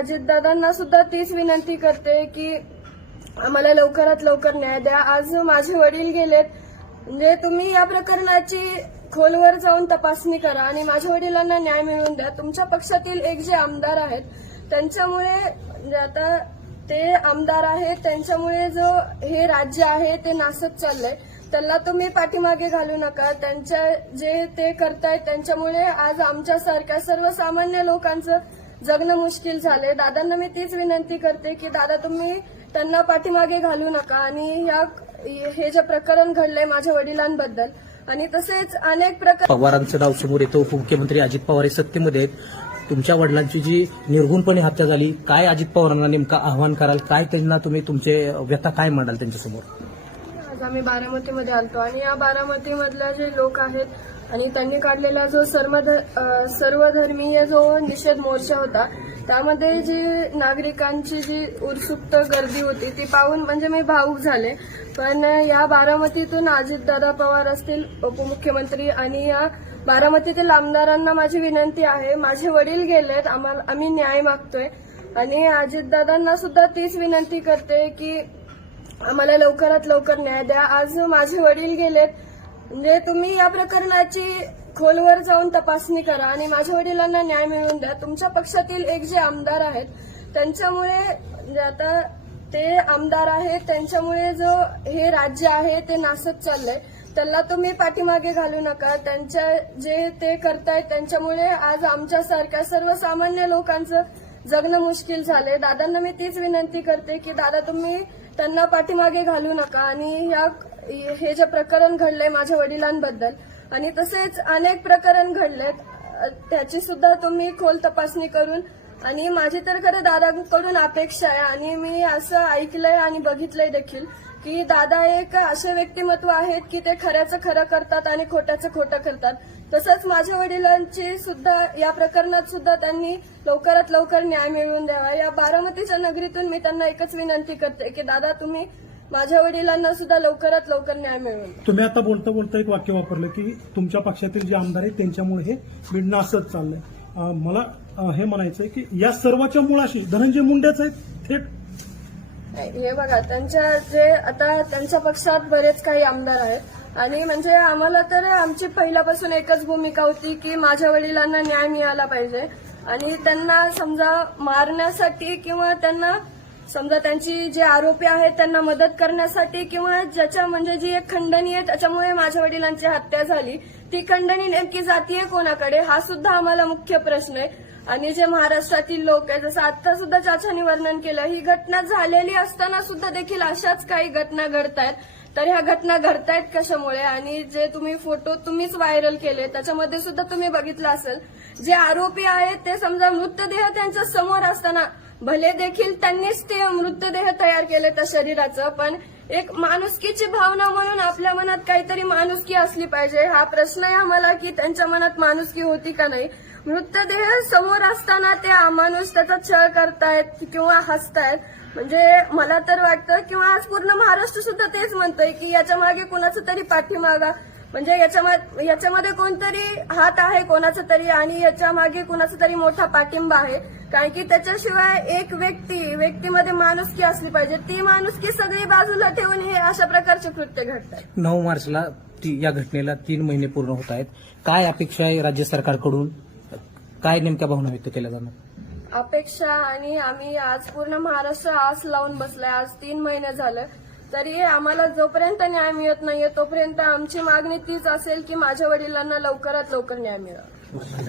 अजितदादांना सुद्धा तीच विनंती करते की आम्हाला लवकरात लवकर न्याय द्या. आज माझे वडील गेलेत. म्हणजे तुम्ही या प्रकरणाची खोलवर जाऊन तपासणी करा आणि माझ्या वडिलांना न्याय मिळवून द्या. तुमच्या पक्षातील एक जे आमदार आहेत त्यांच्यामुळे म्हणजे आता ते आमदार आहेत त्यांच्यामुळे जो हे राज्य आहे ते नासत चाललंय. त्यांना तुम्ही पाठीमागे घालू नका. त्यांच्या जे ते करतायत त्यांच्यामुळे आज आमच्यासारख्या सर्वसामान्य लोकांचं जगणं मुश्किल झालंय. दादांना मी तीच विनंती करते की दादा तुम्ही त्यांना पाठीमागे घालू नका आणि या हे जे प्रकरण घडलंय माझ्या वडिलांबद्दल आणि तसेच अनेक प्रकार पवारांचं नाव समोर येतं. उपमुख्यमंत्री अजित पवार हे सत्तेमध्ये आहेत. तुमच्या वडिलांची जी निर्गुणपणे हत्या झाली काय अजित पवारांना नेमका आव्हान कराल? काय त्यांना तुम्ही तुमचे व्यथा काय मांडाल त्यांच्यासमोर? आज आम्ही बारामतीमध्ये आलतो आणि या बारामतीमधल्या जे लोक आहेत आणि त्यांनी काढलेला जो सर्वध सर्वधर्मीय जो निषेध मोर्चा होता त्यामध्ये जी नागरिकांची जी उत्सुक गर्दी होती ती पाहून म्हणजे मी भाऊक झाले. पण या बारामतीतून अजितदादा पवार असतील उपमुख्यमंत्री आणि या बारामतीतील आमदारांना माझी विनंती आहे माझे वडील गेलेत आम्हाला आम्ही न्याय मागतोय. आणि अजितदादांना सुद्धा तीच विनंती करते की आम्हाला लवकरात लवकर न्याय द्या. आज माझे वडील गेलेत म्हणजे तुम्ही या प्रकरणाची खोलवर जाऊन तपासणी करा आणि माझ्या वडिलांना न्याय मिळवून द्या. तुमच्या पक्षातील एक जे आमदार आहेत त्यांच्यामुळे म्हणजे आता ते आमदार आहेत त्यांच्यामुळे जो हे राज्य आहे ते नासत चाललंय. त्यांना तुम्ही पाठीमागे घालू नका. त्यांच्या जे ते करतायत त्यांच्यामुळे आज आमच्यासारख्या सर्वसामान्य लोकांचं जगणं मुश्किल झालंय. दादांना मी तीच विनंती करते की दादा तुम्ही त्यांना पाठीमागे घालू नका आणि या हे जे प्रकरण घडलंय माझ्या वडिलांबद्दल आणि तसेच अनेक प्रकरण घडलेत त्याची सुद्धा तुम्ही खोल तपासणी करून आणि माझी तर खरं दादाकडून अपेक्षा आहे आणि मी असं ऐकलंय आणि बघितलंय देखील की दादा एक असे व्यक्तिमत्व आहेत की ते खऱ्याचं खरं करतात आणि खोट्याचं खोटं करतात. तसंच माझ्या वडिलांची सुद्धा या प्रकरणात सुद्धा त्यांनी लवकरात लवकर न्याय मिळवून द्यावा. या बारामतीच्या नगरीतून मी त्यांना एकच विनंती करते की दादा तुम्ही माझ्या वडिलांना सुद्धा लवकरात लवकर न्याय द्या. तुम्ही आता बोलता बोलता एक वाक्य वापरलं की तुमच्या पक्षातील जे आमदार आहेत त्यांच्यामुळे हे बीड नासत चाललंय मला हे म्हणायचंय की या सर्वाच्या मुळाशी धनंजय मुंडेच आहेत थेट. हे बघा त्यांच्या जे आता त्यांच्या पक्षात बरेच काही आमदार आहेत. आणि म्हणजे आम्हाला तर आमची पहिल्यापासून एकच भूमिका होती की माझ्या वडिलांना न्याय मिळाला पाहिजे. आणि त्यांना समजा मारण्यासाठी किंवा त्यांना समजा त्यांची जे आरोपी आहेत त्यांना मदत करण्यासाठी किंवा ज्याच्या म्हणजे जी एक खंडणी आहे त्याच्यामुळे माझ्या वडिलांची हत्या झाली. ती खंडणी नेमकी जातीय कोणाकडे? हा सुद्धा आम्हाला मुख्य प्रश्न आहे. आणि जे महाराष्ट्रातील लोक आहे जसं आता सुद्धा चाचानी वर्णन केलं ही घटना झालेली असताना सुद्धा देखील अशाच काही घटना घडतायत. तर ह्या घटना घडतायत कशामुळे? आणि जे तुम्ही फोटो तुम्हीच व्हायरल केले त्याच्यामध्ये सुद्धा तुम्ही बघितलं असेल. जे आरोपी आहेत ते समजा मृतदेह त्यांच्यासमोर असताना भले देखील त्यांनीच ते मृतदेह तयार केले त्या शरीराचं पण एक माणुसकीची भावना म्हणून आपल्या मनात काहीतरी माणुसकी असली पाहिजे. हा प्रश्न आहे आम्हाला की त्यांच्या मनात माणुसकी होती का नाही? मृतदेह समोर असताना ते अमानुष त्याचा छळ करतायत किंवा हसतायत. म्हणजे मला तर वाटतं किंवा आज पूर्ण महाराष्ट्र सुद्धा तेच म्हणतोय की याच्या मागे कुणाचं तरी पाठीमागा म्हणजे याच्यामध्ये याच्यामध्ये कोणतरी हात आहे कोणाचा तरी आणि याच्या मागे कोणाचा तरी मोठा पाठिंबा आहे. कारण की त्याच्याशिवाय एक व्यक्ती व्यक्तीमध्ये माणुसकी असली पाहिजे. ती माणुसकी सगळी बाजूला ठेवून हे अशा प्रकारचे कृत्य घडतात. नऊ मार्चला ती- या घटनेला तीन महिने पूर्ण होत आहेत. काय अपेक्षा आहे राज्य सरकारकडून? काय नेमक्या भावना व्यक्त केल्या जाणार? अपेक्षा आणि आम्ही आज पूर्ण महाराष्ट्र आस लावून बसलाय. आज तीन महिने झालं. तरी आम्हाला जोपर्यंत न्याय मिळत नाहीये तोपर्यंत आमची मागणी तीच असेल की माझ्या वडिलांना लवकरात लवकर न्याय मिळावा.